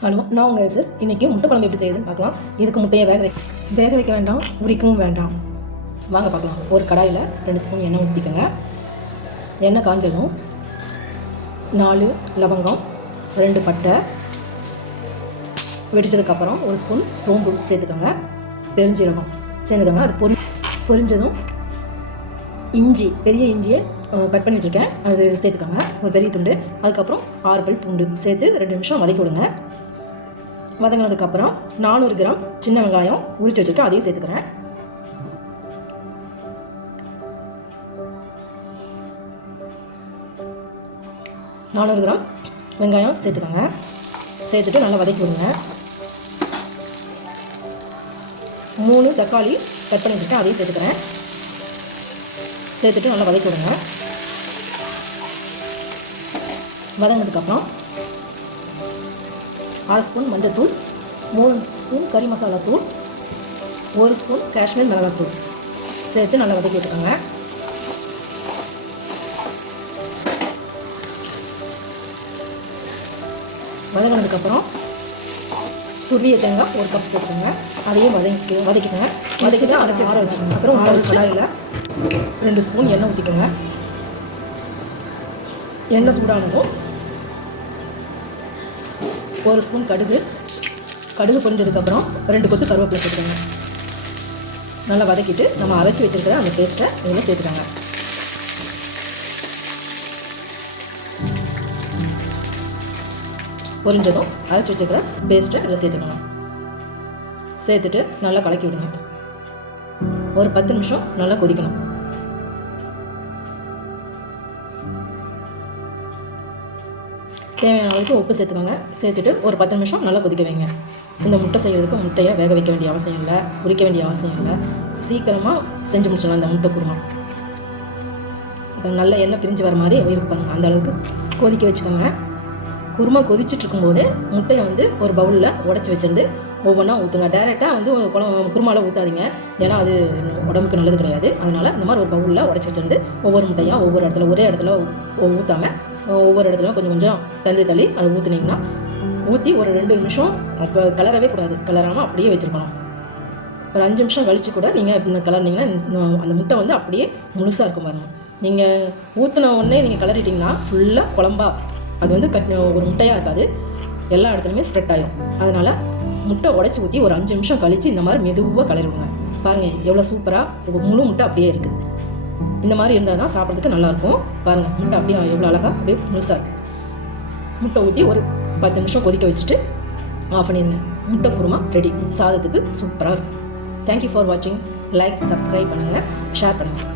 Hello, நான் உங்கள் SS. இன்றைக்கி முட்டை குழம்பு எப்படி செய்யுதுன்னு பார்க்கலாம். இதுக்கு முட்டையை வேக வைக்க வேண்டாம், உரிக்கவும் வேண்டாம். வாங்க பார்க்கலாம். ஒரு கடாயில் 2 ஸ்பூன் எண்ணெய் ஊற்றிக்கோங்க. எண்ணெய் காஞ்சதும் 4 லவங்கம், 2 பட்டை வெடித்ததுக்கப்புறம் 1 ஸ்பூன் சோம்பு சேர்த்துக்கோங்க. பெருஞ்சீரகம் சேர்த்துக்கோங்க. அது பொரிஞ்சதும் இஞ்சி, பெரிய இஞ்சியை கட் பண்ணி வச்சுருக்கேன், அது சேர்த்துக்கோங்க, ஒரு பெரிய துண்டு. அதுக்கப்புறம் 6 பல் பூண்டு சேர்த்து 2 நிமிஷம் வதக்கி விடுங்க. வதங்கினதுக்கப்புறம் 400 கிராம் சின்ன வெங்காயம் உரிச்சு வச்சுருக்கேன், அதையும் சேர்த்துக்கிறேன். கிராம் வெங்காயம் சேர்த்துக்கோங்க. சேர்த்துட்டு நல்லா வதக்கி விடுங்க. 3 தக்காளி கட் பண்ணி வச்சுருக்கேன், அதையும் சேர்த்துக்கிறேன். சேர்த்துட்டு நல்லா வதக்கி விடுங்க. வதங்கினதுக்கப்புறம் 1/2 ஸ்பூன் மஞ்சள்தூள், 3 ஸ்பூன் கறி மசாலா தூள், 1 ஸ்பூன் காஷ்மீர் மிளகாத்தூள் சேர்த்து நல்லா வதக்கி விட்டுக்கோங்க. வதங்கினதுக்கப்புறம் துருவிய தேங்காய் 1 கப் சேர்த்துக்கோங்க, அதையும் வதக்கிக்கோங்க. வதக்கிட்டு அரைச்சி ஆற வச்சுக்கோங்க. அப்புறம் கடாயில் 2 ஸ்பூன் எண்ணெய் ஊற்றிக்கோங்க. எண்ணெய் சூடானதும் 1 ஸ்பூன் கடுகு பொரிஞ்சதுக்கப்புறம் 2 கொத்து கருவேப்பிலை சேர்த்துக்கோங்க. நல்லா வதக்கிட்டு நம்ம அரைச்சி வச்சுருக்கிற அந்த பேஸ்ட்டை இதில் சேர்த்துக்கோங்க. பொரிஞ்சதும் அரைச்சி வச்சுருக்கிற பேஸ்ட்டை இதில் சேர்த்துக்கோங்க. சேர்த்துட்டு நல்லா கலக்கி விடுங்க. ஒரு 10 நிமிஷம் நல்லா கொதிக்கணும். தேவையான அளவுக்கு உப்பு சேர்த்துக்கோங்க. சேர்த்துட்டு ஒரு 10 நிமிஷம் நல்லா கொதிக்க வைங்க. இந்த முட்டை செய்கிறதுக்கு முட்டையை வேக வைக்க வேண்டிய அவசியம் இல்லை, உரிக்க வேண்டிய அவசியம் இல்லை. சீக்கிரமாக செஞ்சு முடிச்சிடலாம் இந்த முட்டை குருமா. இப்போ நல்ல எண்ணெய் பிரிஞ்சு வர மாதிரி இருக்கு பாருங்கள், அந்த அளவுக்கு கொதிக்க வச்சுக்கோங்க. குருமா கொதிச்சுட்டு இருக்கும்போது முட்டையை ஒரு பவுலில் உடச்சி வச்சிருந்து ஒவ்வொன்றா ஊற்றுங்க. டைரெக்டாக குருமாவில் ஊற்றாதீங்க, ஏன்னா அது உடம்புக்கு நல்லது கிடையாது. அதனால் இந்த மாதிரி ஒரு பவுலில் உடச்சி வச்சிருந்து ஒவ்வொரு முட்டையாக ஒவ்வொரு இடத்துல, ஒரே இடத்துல ஊற்றாமல் ஒவ்வொரு இடத்துல கொஞ்சம் கொஞ்சம் தள்ளி அதை ஊற்றுனீங்கன்னா, ஊற்றி ஒரு 2 நிமிஷம் அப்போ கிளறவே கூடாது, கிளறாமல் அப்படியே வச்சுருக்கணும். ஒரு 5 நிமிஷம் கழித்து கூட நீங்கள் இந்த கிளறினீங்கன்னா அந்த முட்டை அப்படியே முழுசாக இருக்கும் பாருங்கள். நீங்கள் ஊற்றின உடனே நீங்கள் கிளறிட்டிங்கன்னா ஃபுல்லாக குழம்பா அது ஒரு முட்டையாக இருக்காது, எல்லா இடத்துலையுமே ஸ்ப்ரெட் ஆகிடும். அதனால் முட்டை உடச்சி ஊற்றி ஒரு 5 நிமிஷம் கழித்து இந்த மாதிரி மெதுவாக கிளறிவிடுங்க. பாருங்கள் எவ்வளோ சூப்பராக முழு முட்டை அப்படியே இருக்குது. இந்த மாதிரி இருந்தால் தான் சாப்பிட்றதுக்கு நல்லாயிருக்கும். பாருங்கள் முட்டை அப்படியே எவ்வளோ அழகாக அப்படியே முழுசாக இருக்குது. முட்டை ஊற்றி ஒரு 10 நிமிஷம் கொதிக்க வச்சுட்டு ஆஃப் பண்ணிடுங்க. முட்டை குருமா ரெடி. சாதத்துக்கு சூப்பராக இருக்கும். தேங்க்யூ ஃபார் வாட்சிங். லைக், சப்ஸ்கிரைப் பண்ணுங்கள், ஷேர் பண்ணுங்கள்.